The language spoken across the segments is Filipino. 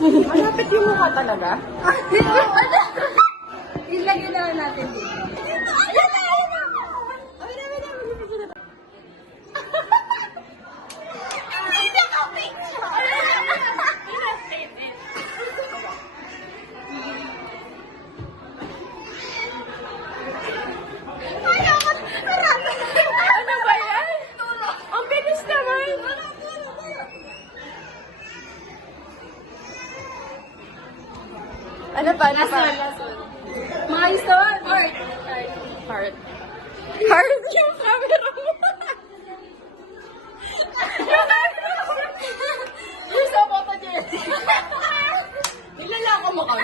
Malapit yung mukha talaga. Ilagay na natin dito. Ano ba yan? Ang bilis naman. Ano pa? Last one. Milestone! Heart. Heart yung camera mo. Yung camera mo. You're so photogenic. Nilalako mo kami.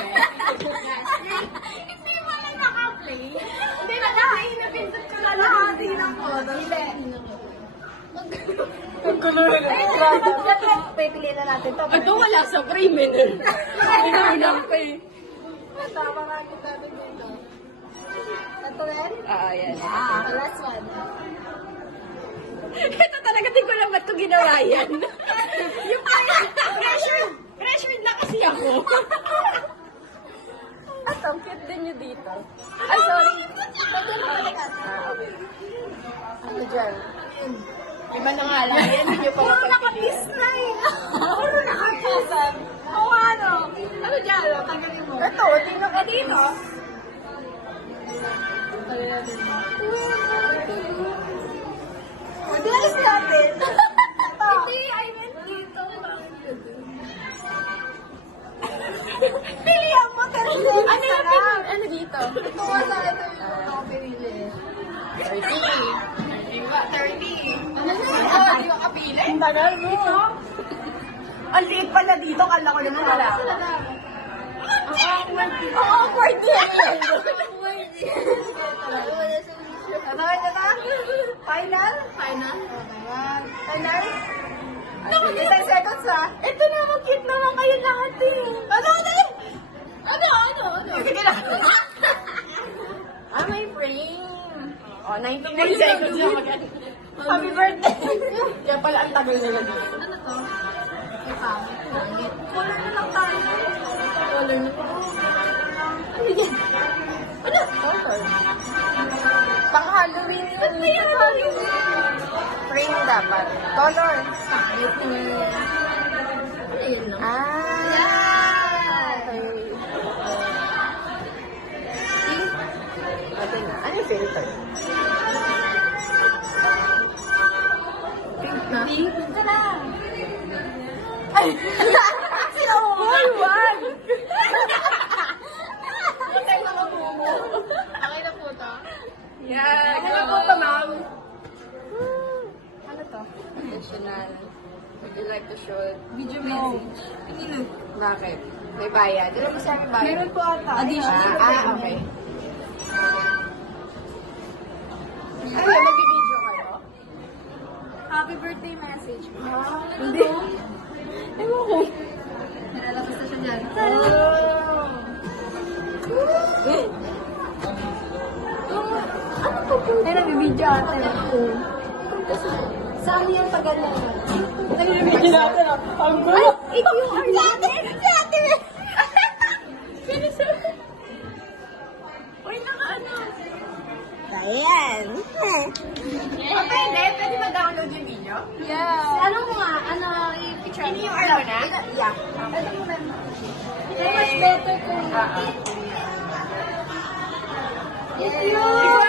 Hindi mo na naka-play. Hindi na nakainapindot ko na nakahati ng photo. Hindi. Ang gulo rin. Pipili na natin ito. Ito wala sa frame eh. Hinahinang pa eh. Tama natin natin dito. Ito rin? Yan. Last one. Ito talaga, di ko lang ba't ito ginawa yan. Yung pressured na kasi ako. At ang cute din nyo dito. Ay, sorry. Okay. Ano dyan? Iba na nga lang yan, hindi nyo pa mapagpiliin. Puro nakapisan. O ano? Ano dyan? Tagalin mo. Ito, tingnan ka dito. Bilis natin. Hindi, I meant dito. Pilihan mo, pero Ano yung ano dito? ito wala, ito yung pinili. 30. Di ba? 30. Ano Oh, di ba kapili? Ang tagal mo. Ang liit pala dito, kala ko naman wala. Ang awkward yan. Tatawin na ba? Final? Final? Final? 10 seconds ha? Ito naman, cute naman kayo lahat eh. Ano? Sige lang. May frame. 99 seconds lang mag Happy birthday. Kaya pala ang tagal nila dito. Ano to? Ay, pangit. Color na lang tayo. Color na. Ano yan? Ano? Color. Pang Halloween yun. Frame dapat. Color. Pangit niya. Ayun lang. Okay. Ate na. Ano yung filter? Pink na. Pink ka lang. Ay! Hoy, wag! Okay na mabumo. Okay na po to. Yeah, ano po ito, ma'am? Ano to? Additional. Would you like to show Video message. Pinilo. Bakit? May bayad. Di ba sabi bayad? Meron po ata. Additional. Okay. Ano, mag-video kayo? Happy birthday message. Hindi. Ewan ko. Nalalabas na siya dyan. Ano to po? Ay, nabibidyo ate. Saan yan pag ano? Nag-video natin ah. Ang gulo. Ikaw yung arte. Ate! Sino sa... Uy, naka-ano? Ayan. Okay, hindi. Pwede ba-download yung video? Yeah. Ano mo nga? Ano, i-picture Hindi yung ano na? Yeah. Ito mo na. So much better kung... Ah. Thank you.